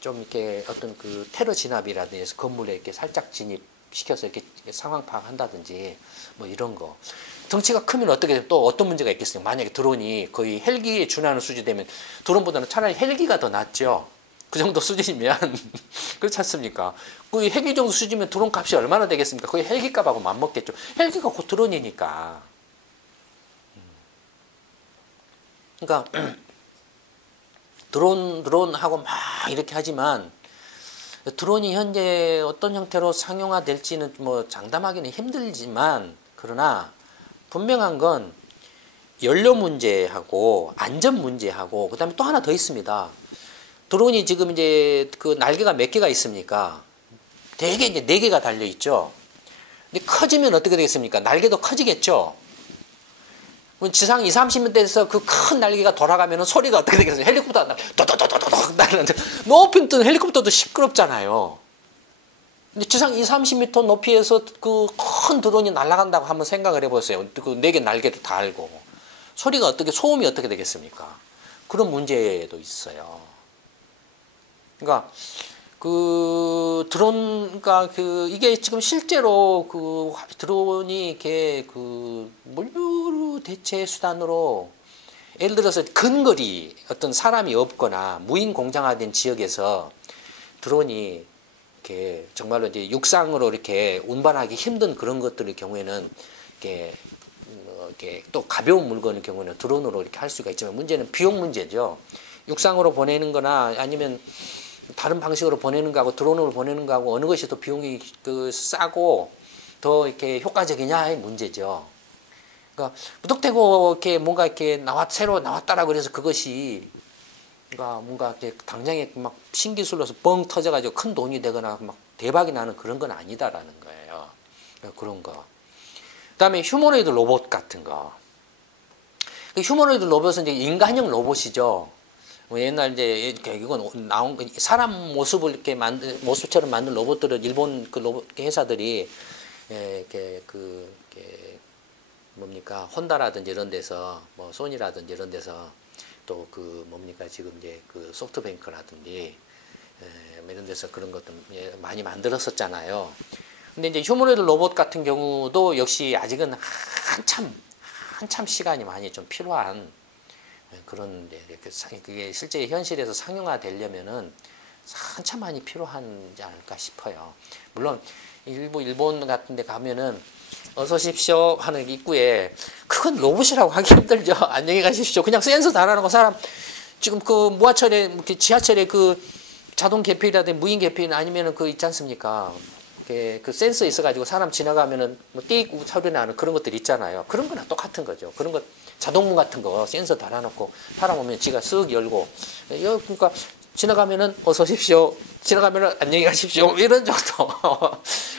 좀 이렇게 어떤 그 테러 진압이라든지 해서 건물에 이렇게 살짝 진입시켜서 이렇게 상황 파악한다든지 뭐 이런 거. 덩치가 크면 어떻게 또 어떤 문제가 있겠어요? 만약에 드론이 거의 헬기에 준하는 수준이 되면 드론보다는 차라리 헬기가 더 낫죠. 그 정도 수준이면 그렇지 않습니까? 그 헬기 정도 수준이면 드론 값이 얼마나 되겠습니까? 거의 헬기 값하고 맞먹겠죠. 헬기가 곧 드론이니까. 그러니까 드론하고 막 이렇게 하지만 드론이 현재 어떤 형태로 상용화될지는 뭐 장담하기는 힘들지만 그러나 분명한 건 연료 문제하고 안전 문제하고 그다음에 또 하나 더 있습니다. 드론이 지금 이제 그 날개가 몇 개가 있습니까? 대개 이제 4개가 달려 있죠. 근데 커지면 어떻게 되겠습니까? 날개도 커지겠죠. 지상 2, 30m에서 그 큰 날개가 돌아가면 소리가 어떻게 되겠어요? 헬리콥터 도도도도도도 나는데 높이 뜬 헬리콥터도 시끄럽잖아요. 근데 지상 2, 30m 높이에서 그 큰 드론이 날아간다고 한번 생각을 해보세요. 그 4개 날개를 다 알고 소리가 소음이 어떻게 되겠습니까? 그런 문제도 있어요. 그러니까 그 드론가 그 이게 지금 실제로 그 드론이 이렇게 그 물류 대체 수단으로 예를 들어서 근거리 어떤 사람이 없거나 무인 공장화된 지역에서 드론이 이렇게 정말로 이제 육상으로 이렇게 운반하기 힘든 그런 것들의 경우에는 이렇게 또 가벼운 물건의 경우는 드론으로 이렇게 할 수가 있지만 문제는 비용 문제죠. 육상으로 보내는 거나 아니면 다른 방식으로 보내는 거하고 드론으로 보내는 거하고 어느 것이 더 비용이 그 싸고 더 이렇게 효과적이냐의 문제죠. 그러니까 무턱대고 이렇게 뭔가 이렇게 새로 나왔다라고 그래서 그것이 그러니까 뭔가 이렇게 당장에 막 신기술로서 뻥 터져가지고 큰 돈이 되거나 막 대박이 나는 그런 건 아니다라는 거예요. 그런 거. 그다음에 휴머노이드 로봇 같은 거. 휴머노이드 로봇은 이제 인간형 로봇이죠. 옛날 이제 이건 나온 사람 모습을 이렇게 모습처럼 만든 로봇들을 일본 그 로봇 회사들이 이렇게 뭡니까 혼다라든지 이런 데서 뭐 소니라든지 이런 데서 또 그 뭡니까 지금 이제 그 소프트뱅크라든지 이런 데서 그런 것들 많이 만들었었잖아요. 근데 이제 휴머노이드 로봇 같은 경우도 역시 아직은 한참 시간이 많이 좀 필요한 그런 그게 실제 현실에서 상용화 되려면은 한참 많이 필요하지 않을까 싶어요. 물론 일본 같은 데 가면은 어서 오십시오 하는 입구에 그건 로봇이라고 하기 힘들죠. 안녕히 가십시오. 그냥 센서 달아놓고 사람 지금 그 무하철에 지하철에 그 자동 개폐라든지 무인 개폐 아니면은 그 있지 않습니까? 그 센서 있어가지고 사람 지나가면은 뭐 띠익 소리 나는 그런 것들 있잖아요. 그런 거랑 똑같은 거죠. 그런 거 자동문 같은 거 센서 달아놓고 사람 오면 지가 쓱 열고 그러니까 지나가면은 어서 오십시오. 지나가면은 안녕히 가십시오. 이런 정도.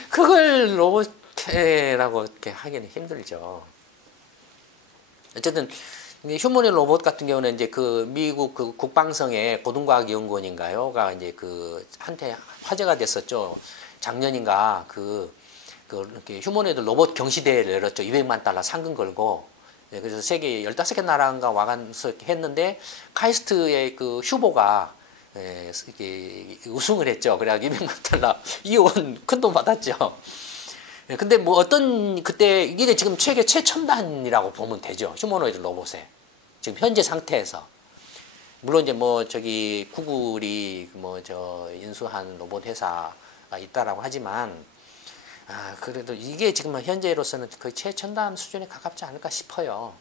그걸 로봇이라고 이렇게 하기는 힘들죠. 어쨌든 휴머노이드 로봇 같은 경우는 이제 그 미국 그 국방성의 고등과학연구원인가요?가 이제 그 한때 화제가 됐었죠. 작년인가 이렇게 휴머노이드 로봇 경시대회를 열었죠. 200만 달러 상금 걸고. 그래서 세계 15개 나라인가 와가서 했는데 카이스트의 그 휴보가 이게 우승을 했죠. 그래가지고 200만 달러 이원 큰 돈 받았죠. 근데 뭐 어떤 그때 이게 지금 세계 최첨단이라고 보면 되죠. 휴머노이드 로봇에 지금 현재 상태에서 물론 이제 뭐 저기 구글이 뭐 저 인수한 로봇 회사가 있다라고 하지만 그래도 이게 지금 현재로서는 거의 최첨단 수준에 가깝지 않을까 싶어요.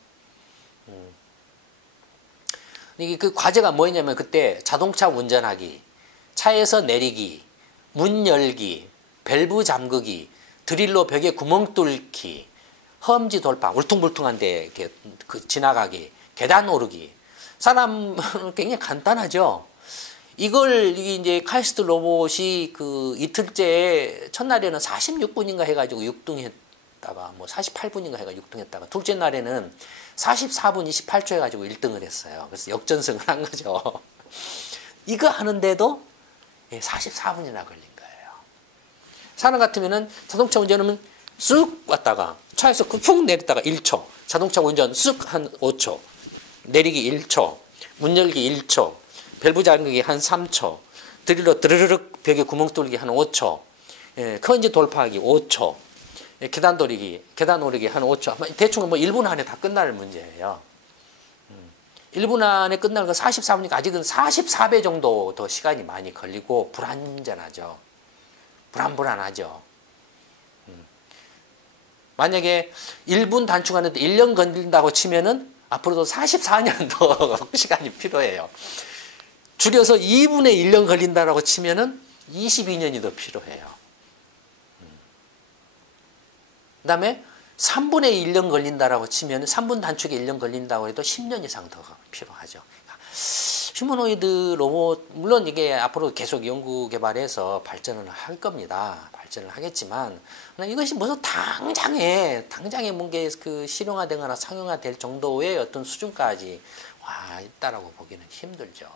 이게 그 과제가 뭐였냐면 그때 자동차 운전하기, 차에서 내리기, 문 열기, 밸브 잠그기, 드릴로 벽에 구멍 뚫기, 험지 돌파, 울퉁불퉁한데 이렇게 지나가기, 계단 오르기. 사람 굉장히 간단하죠. 이걸 이제 카이스트 로봇이 그 이틀째 첫날에는 46분인가 해가지고 6등했다가 뭐 48분인가 해가지고 6등했다가 둘째 날에는 44분 28초 해가지고 1등을 했어요. 그래서 역전승을 한 거죠. 이거 하는데도 44분이나 걸린 거예요. 사람 같으면은 자동차 운전하면 쑥 왔다가 차에서 푹 내렸다가 1초, 자동차 운전 쑥 한 5초, 내리기 1초, 문 열기 1초, 밸브 잠그기 한 3초, 드릴로 드르륵 벽에 구멍 뚫기 한 5초, 커인지 돌파하기 5초, 계단 오르기 한 5초. 대충 뭐 1분 안에 다 끝날 문제예요. 1분 안에 끝날 거 44분이니까 아직은 44배 정도 더 시간이 많이 걸리고 불안전하죠. 불안하죠. 만약에 1분 단축하는데 1년 걸린다고 치면은 앞으로도 44년 더 시간이 필요해요. 줄여서 2분의 1년 걸린다라고 치면은 22년이 더 필요해요. 그 다음에 3분의 1년 걸린다라고 치면 3분 단축에 1년 걸린다고 해도 10년 이상 더 필요하죠. 휴머노이드 로봇 물론 이게 앞으로 계속 연구 개발해서 발전을 할 겁니다. 발전을 하겠지만 이것이 무슨 당장에 뭔가 그 실용화되거나 상용화될 정도의 어떤 수준까지 와 있다라고 보기는 힘들죠.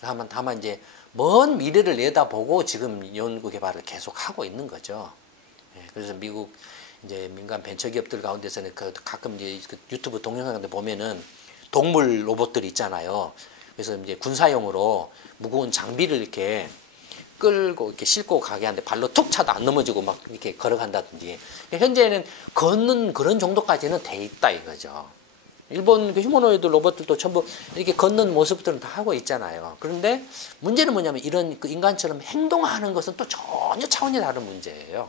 다만 이제 먼 미래를 내다보고 지금 연구 개발을 계속 하고 있는 거죠. 그래서 미국 이제 민간 벤처 기업들 가운데서는 가끔 이제 유튜브 동영상들 보면은 동물 로봇들 있잖아요. 그래서 이제 군사용으로 무거운 장비를 이렇게 끌고 이렇게 싣고 가게 하는데 발로 툭 차도 안 넘어지고 막 이렇게 걸어간다든지. 현재는 걷는 그런 정도까지는 돼 있다 이거죠. 일본 그 휴머노이드 로봇들도 전부 이렇게 걷는 모습들은 다 하고 있잖아요. 그런데 문제는 뭐냐면 이런 그 인간처럼 행동하는 것은 또 전혀 차원이 다른 문제예요.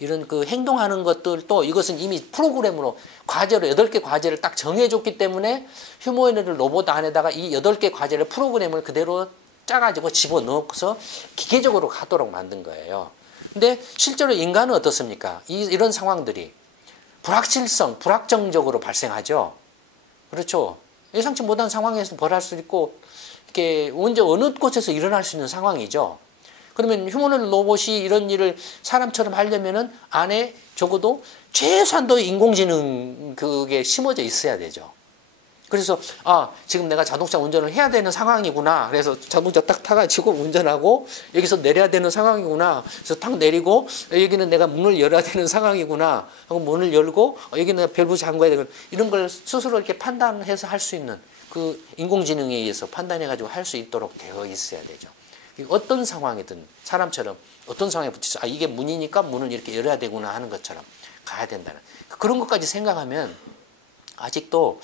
이런 그 행동하는 것들도 이것은 이미 프로그램으로 과제로 8개 과제를 딱 정해줬기 때문에 휴머노이드 로봇 안에다가 이 8개 과제를 프로그램을 그대로 짜가지고 집어넣어서 기계적으로 가도록 만든 거예요. 근데 실제로 인간은 어떻습니까? 이런 상황들이 불확실성, 불확정적으로 발생하죠. 그렇죠. 예상치 못한 상황에서 벌할 수 있고 이렇게 언제 어느 곳에서 일어날 수 있는 상황이죠. 그러면 휴머노이드 로봇이 이런 일을 사람처럼 하려면은 안에 적어도 최소한도 인공지능 그게 심어져 있어야 되죠. 그래서 지금 내가 자동차 운전을 해야 되는 상황이구나. 그래서 자동차 딱 타가지고 운전하고 여기서 내려야 되는 상황이구나. 그래서 탁 내리고 여기는 내가 문을 열어야 되는 상황이구나 하고 문을 열고 여기는 내가 밸브 잠궈야 되는 이런 걸 스스로 이렇게 판단해서 할 수 있는 그 인공지능에 의해서 판단해가지고 할 수 있도록 되어 있어야 되죠. 어떤 상황이든 사람처럼 어떤 상황에 붙여서 이게 문이니까 문을 이렇게 열어야 되구나 하는 것처럼 가야 된다는 그런 것까지 생각하면 아직도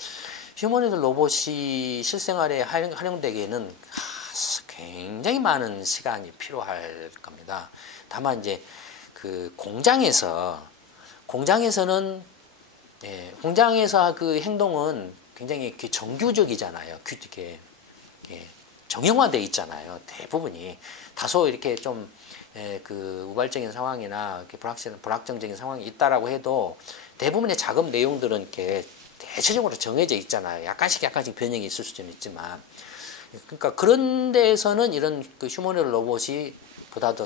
휴머노이드 로봇이 실생활에 활용되기에는 굉장히 많은 시간이 필요할 겁니다. 다만 이제 그 공장에서는 공장에서 그 행동은 굉장히 이렇게 정규적이잖아요. 이렇게 정형화되어 있잖아요. 대부분이 다소 이렇게 좀 그 우발적인 상황이나 이렇게 불확정적인 상황이 있다라고 해도 대부분의 작업 내용들은 이렇게 대체적으로 정해져 있잖아요. 약간씩 변형이 있을 수는 있지만, 그러니까 그런 데에서는 이런 그 휴머노이드 로봇이 보다 더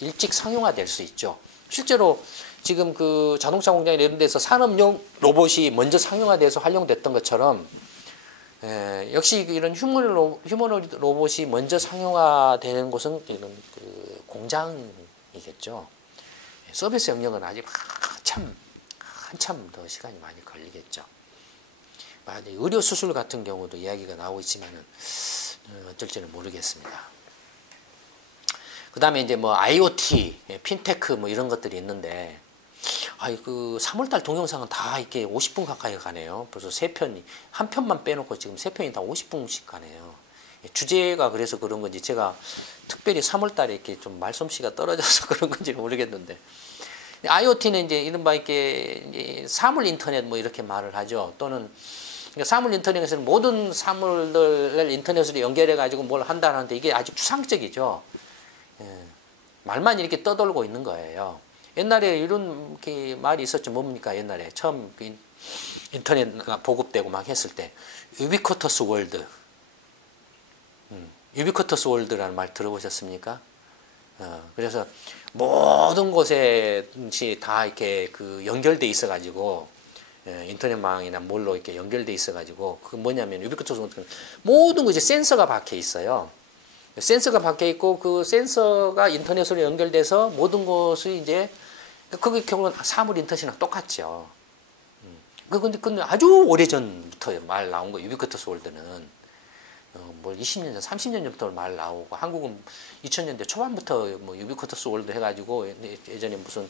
일찍 상용화될 수 있죠. 실제로 지금 그 자동차 공장이나 이런 데서 산업용 로봇이 먼저 상용화돼서 활용됐던 것처럼, 역시 이런 휴머노이드 로봇이 먼저 상용화되는 곳은 이런 그 공장이겠죠. 서비스 영역은 아직 한참 더 시간이 많이 걸리겠죠. 의료 수술 같은 경우도 이야기가 나오고 있지만은 어쩔지는 모르겠습니다. 그 다음에 이제 뭐 IoT, 핀테크 뭐 이런 것들이 있는데, 그 3월달 동영상은 다 이렇게 50분 가까이 가네요. 벌써 3편이, 한 편만 빼놓고 지금 3편이 다 50분씩 가네요. 주제가 그래서 그런 건지 제가 특별히 3월달에 이렇게 좀 말솜씨가 떨어져서 그런 건지 모르겠는데, IoT는 이제 이른바 이렇게 사물 인터넷 뭐 이렇게 말을 하죠. 또는 사물 인터넷에서는 모든 사물들을 인터넷으로 연결해가지고 뭘 한다는데 이게 아주 추상적이죠. 말만 이렇게 떠돌고 있는 거예요. 옛날에 이런 말이 있었죠. 뭡니까? 옛날에 처음 인터넷가 보급되고 막 했을 때 유비쿼터스 월드, 유비쿼터스 월드라는 말 들어보셨습니까? 그래서 모든 곳에 다 이렇게 그 연결돼 있어가지고 인터넷망이나 뭘로 이렇게 연결돼 있어가지고 그 뭐냐면 유비쿼터스 월드 모든 곳에 센서가 박혀 있어요. 센서가 박혀 있고 그 센서가 인터넷으로 연결돼서 모든 것이 이제 그게 결국은 사물 인터넷이랑 똑같죠. 근데 아주 오래전부터 말 나온 거 유비쿼터스 월드는 뭘 20년 전, 30년 전부터 말 나오고 한국은 2000년대 초반부터 뭐 유비쿼터스 월드 해가지고 예전에 무슨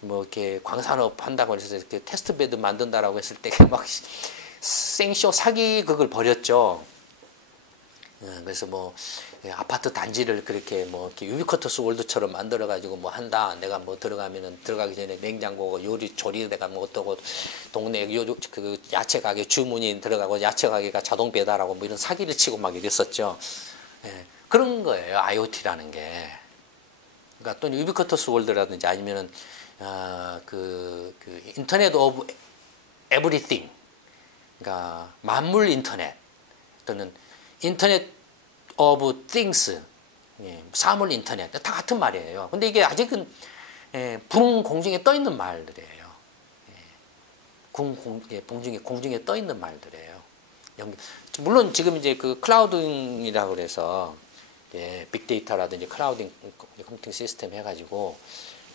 뭐 이렇게 광산업 한다고 해서 이렇게 테스트베드 만든다라고 했을 때 막 생쇼 사기극을 벌였죠. 그래서 뭐 아파트 단지를 그렇게 뭐 이렇게 유비쿼터스 월드처럼 만들어 가지고 뭐 한다. 내가 뭐 들어가기 전에 냉장고 요리 조리대가 뭐 어떠고 동네 그 야채 가게 주문이 들어가고 야채 가게가 자동 배달하고 뭐 이런 사기를 치고 막 이랬었죠. 그런 거예요. IoT라는 게. 그러니까 또 유비쿼터스 월드라든지 아니면은 그 인터넷 오브 에브리띵. 그러니까 만물 인터넷 또는 인터넷 오브 띵스, 사물 인터넷 다 같은 말이에요. 근데 이게 아직은 공중에 떠 있는 말들이에요. 공중에 떠 있는 말들이에요. 물론 지금 이제 그 클라우딩이라고 그래서 빅데이터라든지 클라우딩 컴퓨팅 시스템 해가지고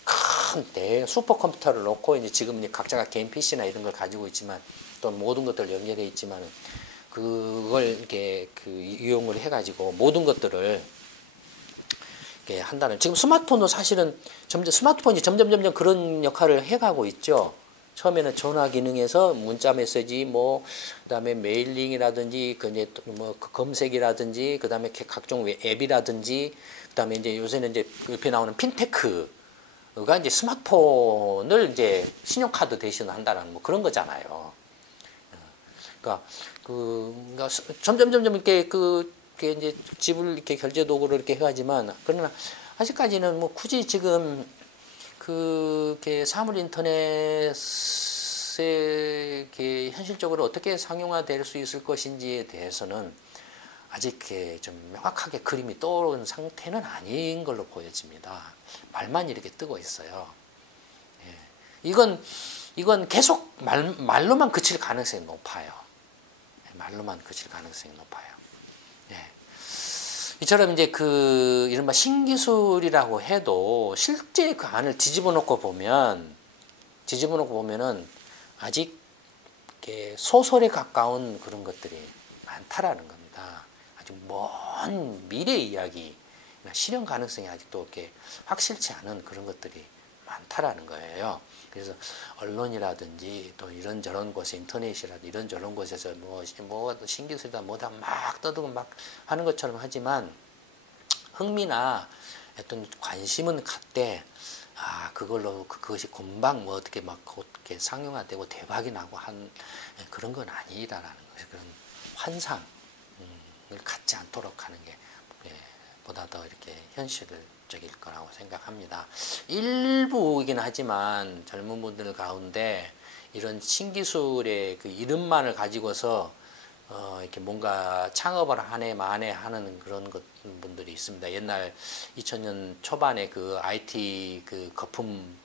큰 슈퍼컴퓨터를 놓고 이제 지금 이제 각자가 개인 PC나 이런 걸 가지고 있지만 또 모든 것들 연결해 있지만은. 그걸 이렇게 이용을 해가지고 모든 것들을 이렇게 한다는. 지금 스마트폰도 사실은 스마트폰이 점점 그런 역할을 해가고 있죠. 처음에는 전화 기능에서 문자 메시지 그다음에 메일링이라든지 뭐 검색이라든지 그다음에 각종 앱이라든지 그다음에 이제 요새는 이제 옆에 나오는 핀테크가 이제 스마트폰을 이제 신용카드 대신 한다는 뭐 그런 거잖아요. 그러니까 점점 이렇게 이제 집을 이렇게 결제 도구로 이렇게 해가지만 그러나 아직까지는 뭐 굳이 지금 그게 사물 인터넷에 이렇게 현실적으로 어떻게 상용화될 수 있을 것인지에 대해서는 아직 좀 명확하게 그림이 떠오른 상태는 아닌 걸로 보여집니다. 말만 이렇게 뜨고 있어요. 예. 이건 계속 말로만 그칠 가능성이 높아요. 말로만 그칠 가능성이 높아요. 예. 이처럼 이제 이른바 신기술이라고 해도 실제 그 안을 뒤집어 놓고 보면은 아직 소설에 가까운 그런 것들이 많다라는 겁니다. 아주 먼 미래 이야기, 실현 가능성이 아직도 이렇게 확실치 않은 그런 것들이 많다라는 거예요. 그래서 언론이라든지 또 이런저런 곳에 인터넷이라든지 이런저런 곳에서 뭐 신기술이다 뭐다 막 떠들고 막 하는 것처럼 하지만 흥미나 어떤 관심은 갖되 그걸로 그것이 금방 뭐 어떻게 막 어떻게 상용화되고 대박이 나고 한 그런 건 아니다라는 것이 그런 환상을 갖지 않도록 하는 게 보다 더 이렇게 현실적일 거라고 생각합니다. 일부이긴 하지만 젊은 분들 가운데 이런 신기술의 그 이름만을 가지고서 이렇게 뭔가 창업을 만에 하는 그런 분들이 있습니다. 옛날 2000년 초반에 그 IT 그 거품,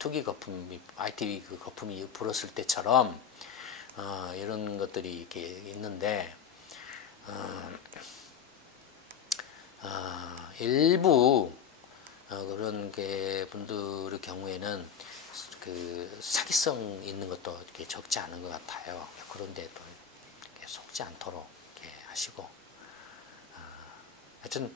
투기 거품이 IT 그 거품이 불었을 때처럼 이런 것들이 이렇게 있는데 일부 그런 게 분들의 경우에는 그 사기성 있는 것도 이렇게 적지 않은 것 같아요. 그런데 또 속지 않도록 이렇게 하시고 하여튼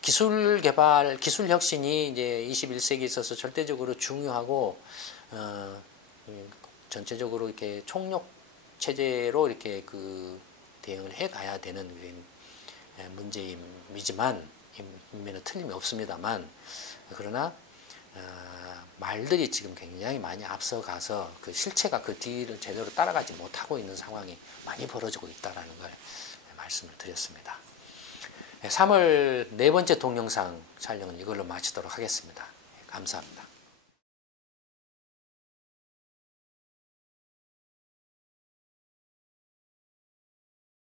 기술 개발, 기술 혁신이 이제 21세기에 있어서 절대적으로 중요하고 전체적으로 이렇게 총력 체제로 이렇게 그 대응을 해 가야 되는 문제이지만 분명히 틀림이 없습니다만 그러나 말들이 지금 굉장히 많이 앞서가서 그 실체가 그 뒤를 제대로 따라가지 못하고 있는 상황이 많이 벌어지고 있다는 걸 말씀을 드렸습니다. 3월 네 번째 동영상 촬영은 이걸로 마치도록 하겠습니다. 감사합니다.